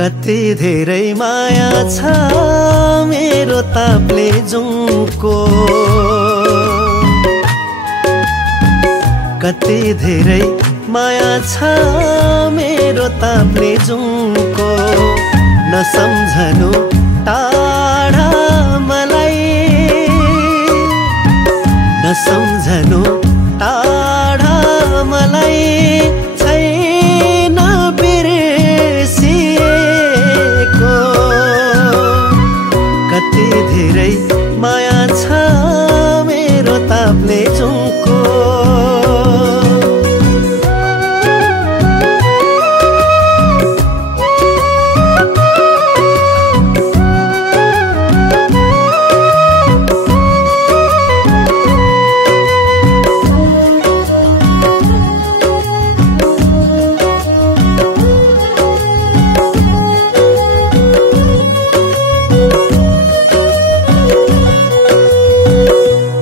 कति धेरै माया छ मेरो ताप्ले जुङको, कति धेरै माया छ मेरो ताप्ले जुङको। नसम्झनु टाढा मलाई, नसम्झनु टाढा मलाई, छैन बिर्सिएको। कति धेरै माया छ मेरो ताप्ले जुङको।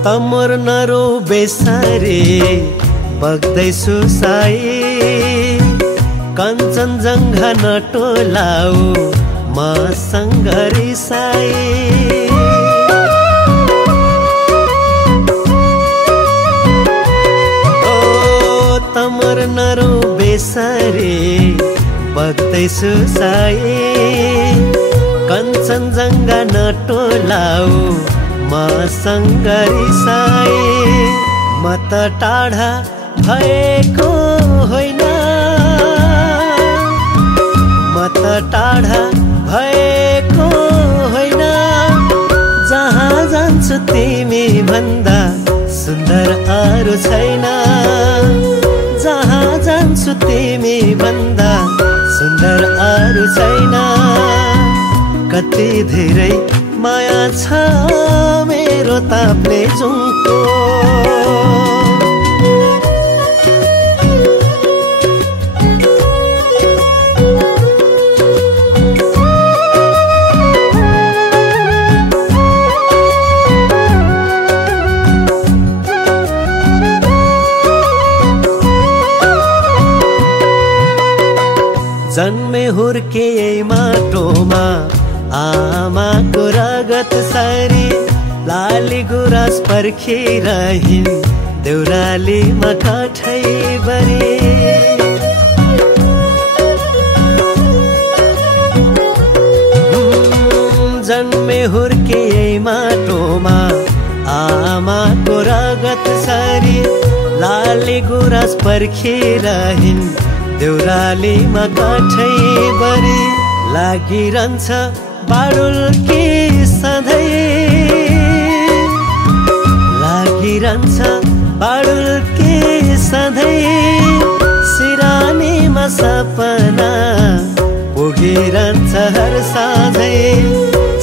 तमोर नरो बेसारे बग्दैछु साई, कञ्चनजङ्घा नटोलाऊ मसँग रिसाई। ओ तमोर नरो बेसारे बग्दैछु साई, कञ्चनजङ्घा नटोलाऊ मसँग रिसाई। म त टाढा भएको होइन, म त टाढा भएको होइन, जहाँ जान्छु तिमी भन्दा सुन्दर अरू छैन, जहाँ जान्छु तिमी भन्दा सुन्दर अरू छैन। कति धेरै माया छ मेरो ताप्ले जुङको। जन्मे हुर्के माटोमा आमाको रगत सरी, लाली गुराँस पर्खिरहिन् देउरालीमा काठैबरी। जन्मे हुर्के माटोमा आमाको रगत सरी, लाली गुराँस पर्खिरहिन् देउरालीमा काठैबरी। लागिरहन्छ बाडुल्की सधैँ, लागिरहन्छ बाडुल्की सधैँ, सिरानीमा सपना पुगिरहन्छ हर साँझै,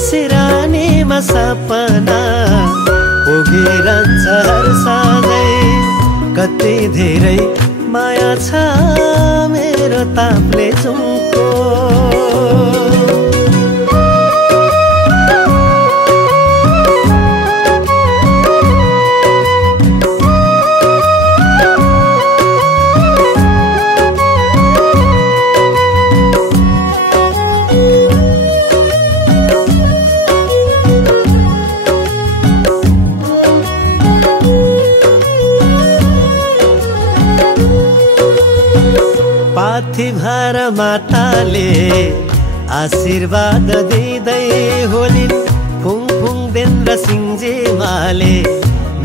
सिरानीमा सपना पुगिरहन्छ हर साँझै। कति धेरै माया छ मेरो ताप्ले जुङको। पाथिभर माताले आशीर्वाद दिँदै होलिन्, फुङफुङ देन्द्र सिंहजी माले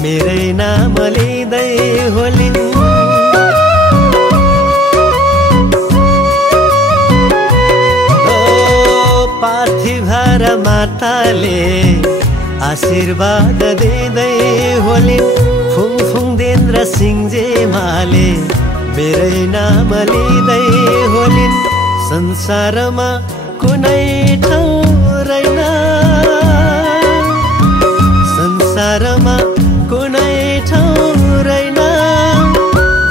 मेरै नाम लिँदै होलिन्। ओ पाथिभर माताले आशीर्वाद दिँदै होलिन्, फुङफुङ देन्द्र सिंहजी माले मेरै नाम लिँदै होलिन्। संसारमा कुनै ठाउँ रहेन, संसारमा कुनै ठाउँ रहेन,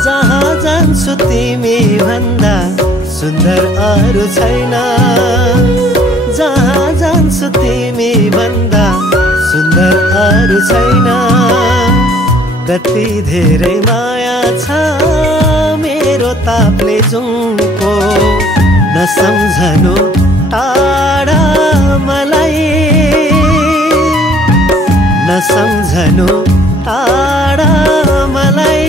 जहाँ जान्छु तिमी भन्दा सुन्दर अरू छैन, जहाँ जान्छु तिमी भन्दा सुन्दर अरू छैन। कति धेरै माया छ मेरो ताप्ले जुङको, नसम्झनु नसम्झनु टाढा मलाई